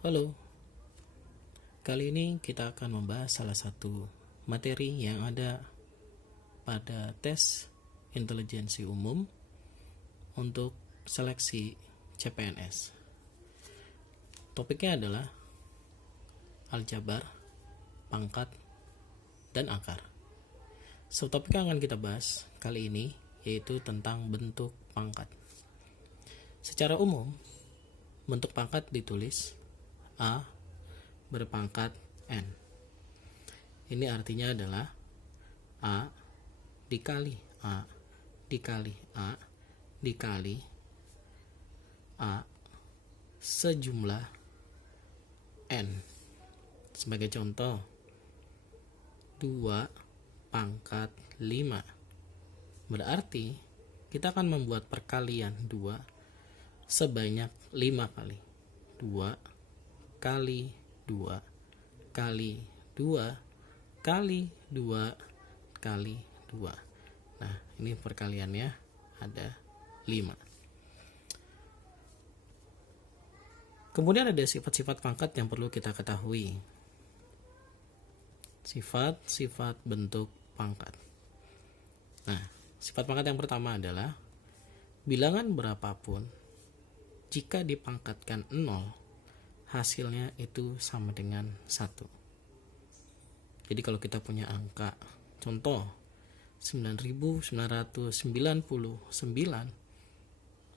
Halo, kali ini kita akan membahas salah satu materi yang ada pada tes intelijensi umum untuk seleksi CPNS. Topiknya adalah aljabar, pangkat, dan akar. Subtopik yang akan kita bahas kali ini yaitu tentang bentuk pangkat. Secara umum, bentuk pangkat ditulis A berpangkat N. Ini artinya adalah A dikali A dikali A dikali A sejumlah N. Sebagai contoh, 2 pangkat 5. Berarti kita akan membuat perkalian 2 sebanyak 5 kali. 2 kali 2 kali 2 kali 2 kali 2. Nah, ini perkaliannya ada 5. Kemudian ada sifat-sifat pangkat yang perlu kita ketahui. Sifat-sifat bentuk pangkat. Nah, sifat pangkat yang pertama adalah bilangan berapapun jika dipangkatkan 0, hasilnya itu sama dengan 1. Jadi kalau kita punya angka, contoh 9.999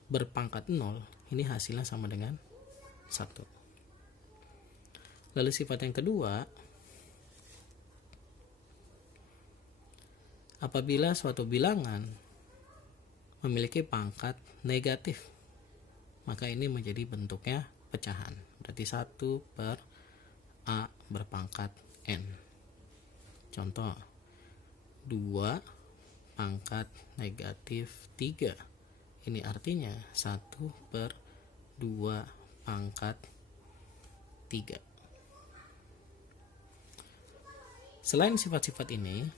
berpangkat 0, ini hasilnya sama dengan 1. Lalu sifat yang kedua, apabila suatu bilangan memiliki pangkat negatif, maka ini menjadi bentuknya pecahan. Berarti 1 per A berpangkat N. Contoh 2 pangkat negatif 3. Ini artinya 1 per 2 pangkat 3. Selain sifat-sifat ini,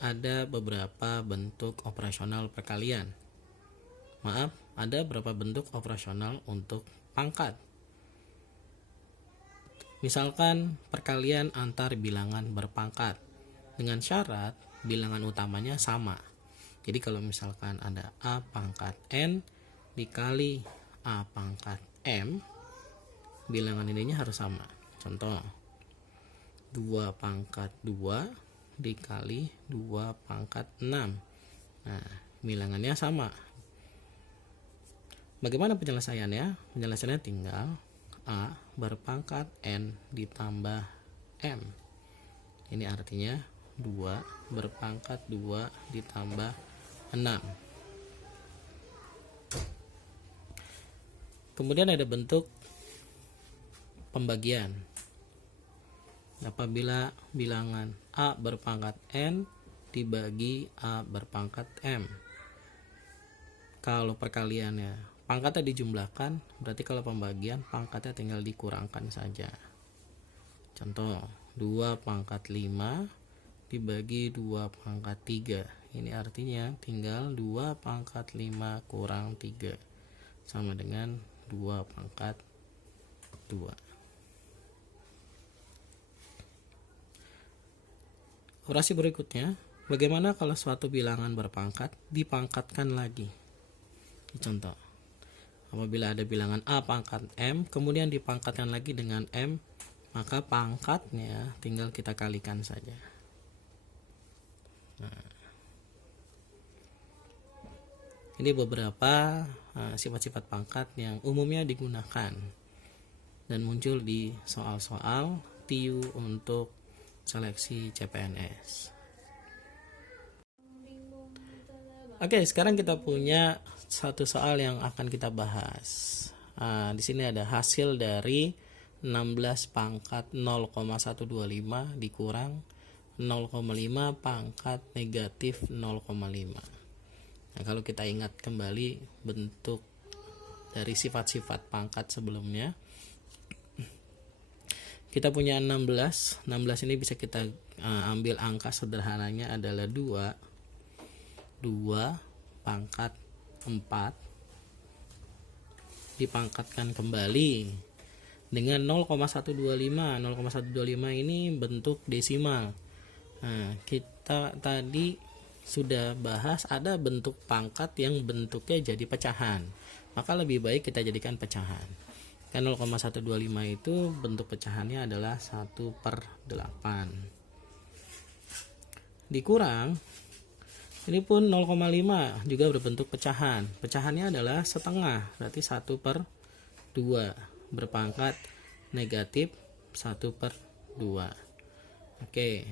ada beberapa bentuk operasional perkalian. Maaf, ada beberapa bentuk operasional untuk pangkat. Misalkan perkalian antar bilangan berpangkat dengan syarat bilangan utamanya sama. Jadi kalau misalkan ada A pangkat N dikali A pangkat M, bilangan ininya harus sama. Contoh 2 pangkat 2 dikali 2 pangkat 6. Nah, bilangannya sama. Bagaimana penyelesaiannya? Penyelesaiannya tinggal A berpangkat N ditambah M. Ini artinya 2 berpangkat 2 ditambah 6. Kemudian ada bentuk pembagian. Apabila bilangan A berpangkat N dibagi A berpangkat M. Kalau perkaliannya pangkatnya dijumlahkan, berarti kalau pembagian pangkatnya tinggal dikurangkan saja. Contoh 2 pangkat 5 dibagi 2 pangkat 3. Ini artinya tinggal 2 pangkat 5 kurang 3 sama dengan 2 pangkat 2. Operasi berikutnya, bagaimana kalau suatu bilangan berpangkat dipangkatkan lagi? Contoh, apabila ada bilangan A pangkat M, kemudian dipangkatkan lagi dengan M, maka pangkatnya tinggal kita kalikan saja. Nah, ini beberapa sifat-sifat pangkat yang umumnya digunakan dan muncul di soal-soal TIU untuk seleksi CPNS. Oke, sekarang kita punya satu soal yang akan kita bahas. Di sini ada hasil dari 16 pangkat 0,125 dikurang 0,5 pangkat negatif 0,5. Nah, kalau kita ingat kembali bentuk dari sifat-sifat pangkat sebelumnya, kita punya 16 ini bisa kita ambil angka sederhananya adalah 2 pangkat 4 dipangkatkan kembali dengan 0,125. 0,125 ini bentuk desimal. Nah, kita tadi sudah bahas ada bentuk pangkat yang bentuknya jadi pecahan. Maka lebih baik kita jadikan pecahan. Kan 0,125 itu bentuk pecahannya adalah 1/8. Dikurang, ini pun 0,5 juga berbentuk pecahan. Pecahannya adalah setengah, berarti 1/2 berpangkat negatif 1/2. Oke.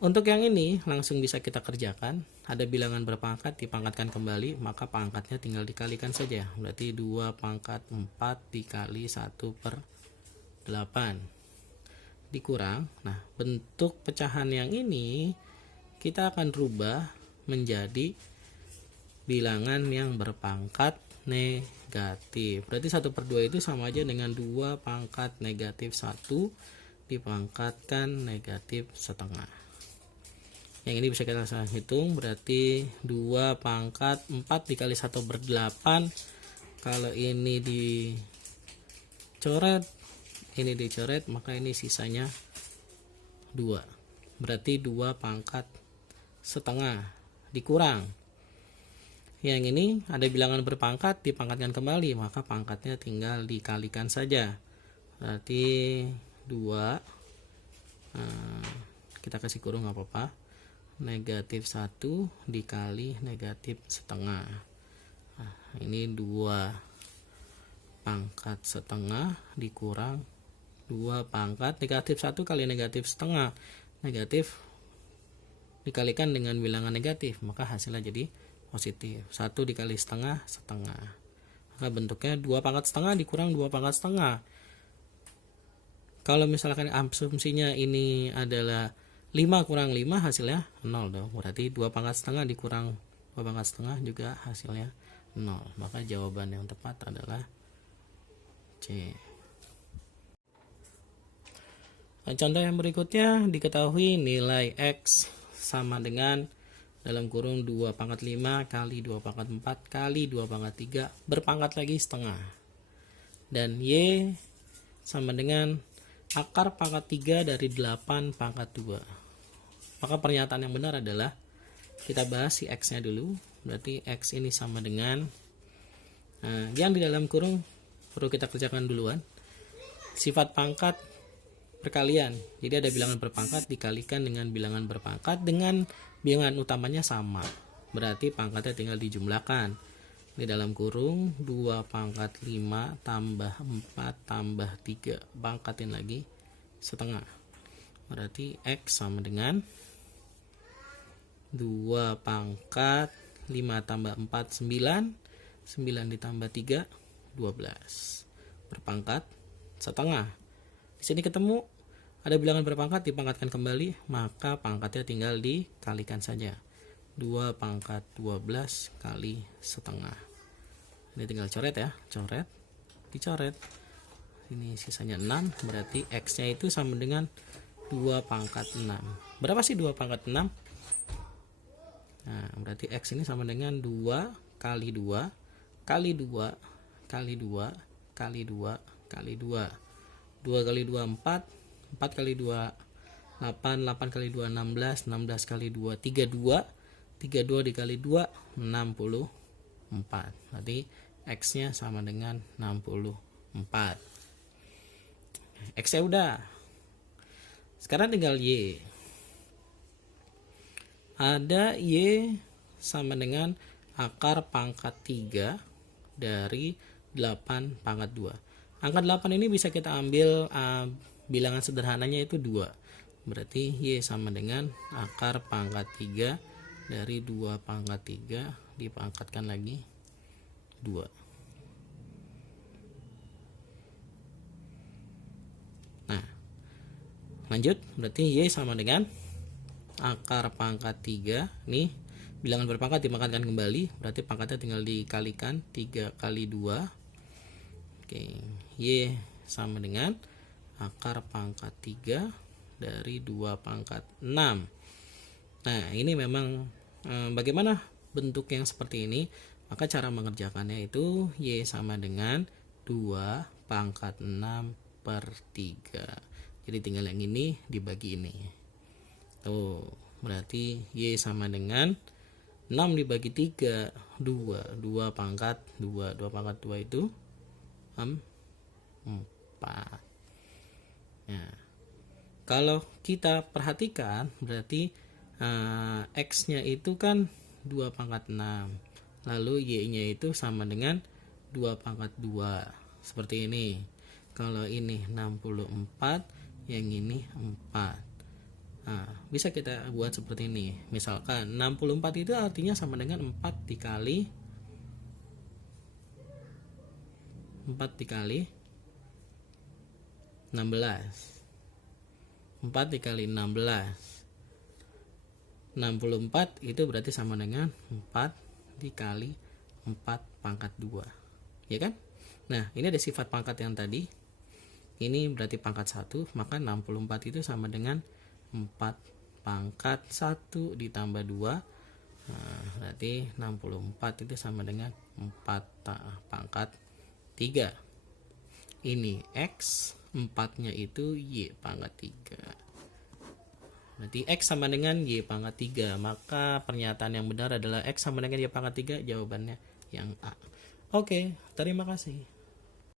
Untuk yang ini langsung bisa kita kerjakan. Ada bilangan berpangkat dipangkatkan kembali, maka pangkatnya tinggal dikalikan saja. Berarti 2 pangkat 4 dikali 1/8 dikurang. Nah, bentuk pecahan yang ini kita akan rubah menjadi bilangan yang berpangkat negatif. Berarti 1/2 itu sama aja dengan 2 pangkat negatif 1 dipangkatkan negatif setengah. Yang ini bisa kita hitung, berarti 2 pangkat 4 dikali 1/8. Kalau ini dicoret, ini dicoret, maka ini sisanya 2. Berarti 2 pangkat setengah dikurang. Yang ini ada bilangan berpangkat dipangkatkan kembali, maka pangkatnya tinggal dikalikan saja. Berarti 2, kita kasih kurung nggak apa-apa, negatif 1 dikali negatif setengah. Nah, ini 2 pangkat setengah dikurang 2 pangkat negatif 1 kali negatif setengah. Negatif dikalikan dengan bilangan negatif, maka hasilnya jadi positif. 1 dikali setengah, setengah. Maka bentuknya 2 pangkat setengah dikurang 2 pangkat setengah. Kalau misalkan asumsinya ini adalah 5 kurang 5, hasilnya 0 dong. Berarti 2 pangkat setengah dikurang 2 pangkat setengah juga hasilnya 0. Maka jawaban yang tepat adalah C. Nah, contoh yang berikutnya, diketahui nilai X sama dengan dalam kurung 2 pangkat 5 kali 2 pangkat 4 kali 2 pangkat 3 berpangkat lagi setengah. Dan Y sama dengan akar pangkat 3 dari 8 pangkat 2. Maka pernyataan yang benar adalah, kita bahas si X nya dulu. Berarti X ini sama dengan, yang di dalam kurung perlu kita kerjakan duluan, sifat pangkat perkalian. Jadi ada bilangan berpangkat dikalikan dengan bilangan berpangkat dengan bilangan utamanya sama. Berarti pangkatnya tinggal dijumlahkan. Di dalam kurung 2 pangkat 5 tambah 4 tambah 3, pangkatin lagi setengah. Berarti X sama dengan 2 pangkat 5 tambah 4 9, 9 ditambah 3 12 berpangkat setengah. Di sini ketemu ada bilangan berpangkat dipangkatkan kembali, maka pangkatnya tinggal dikalikan saja. 2 pangkat 12 kali setengah. Ini tinggal coret ya, coret, dicoret. Ini sisanya 6, berarti X nya itu sama dengan 2 pangkat 6. Berapa sih 2 pangkat 6? Nah, berarti X ini sama dengan 2 kali 2 kali 2 kali 2 kali 2 kali 2. 2 kali 2 4, 4 kali 2 8, 8 kali 2 16, 16 kali 2 32, 32 dikali 2 64. Berarti X nya sama dengan 64. X nya udah. Sekarang tinggal Y. Ada Y sama dengan akar pangkat 3 dari 8 pangkat 2. Angka 8 ini bisa kita ambil bilangan sederhananya itu 2. Berarti Y sama dengan akar pangkat 3 dari 2 pangkat 3 dipangkatkan lagi 2. Nah, lanjut, berarti Y sama dengan akar pangkat 3. Nih, bilangan berpangkat dipangkatkan kembali, berarti pangkatnya tinggal dikalikan 3 kali 2. Oke, Y sama dengan akar pangkat 3 dari 2 pangkat 6. Nah, ini memang bagaimana bentuk yang seperti ini, maka cara mengerjakannya itu Y sama dengan 2 pangkat 6/3. Jadi tinggal yang ini dibagi ini. Tuh, berarti Y sama dengan 6 dibagi 3, 2. 2 pangkat 2. 2 pangkat 2 itu 4. Nah, kalau kita perhatikan berarti X-nya itu kan 2 pangkat 6. Lalu Y-nya itu sama dengan 2 pangkat 2. Seperti ini. Kalau ini 64, yang ini 4. Nah, bisa kita buat seperti ini. Misalkan 64 itu artinya sama dengan 4 dikali 16. 4 dikali 16. 64 itu berarti sama dengan 4 dikali 4 pangkat 2. Ya kan? Nah, ini ada sifat pangkat yang tadi. Ini berarti pangkat 1, maka 64 itu sama dengan 4 pangkat 1 ditambah 2. Nah, berarti 64 itu sama dengan 4 pangkat 3. Ini X, 4-nya itu Y pangkat 3. Berarti X sama dengan Y pangkat 3. Maka pernyataan yang benar adalah X sama dengan Y pangkat 3. Jawabannya yang A. Oke, terima kasih.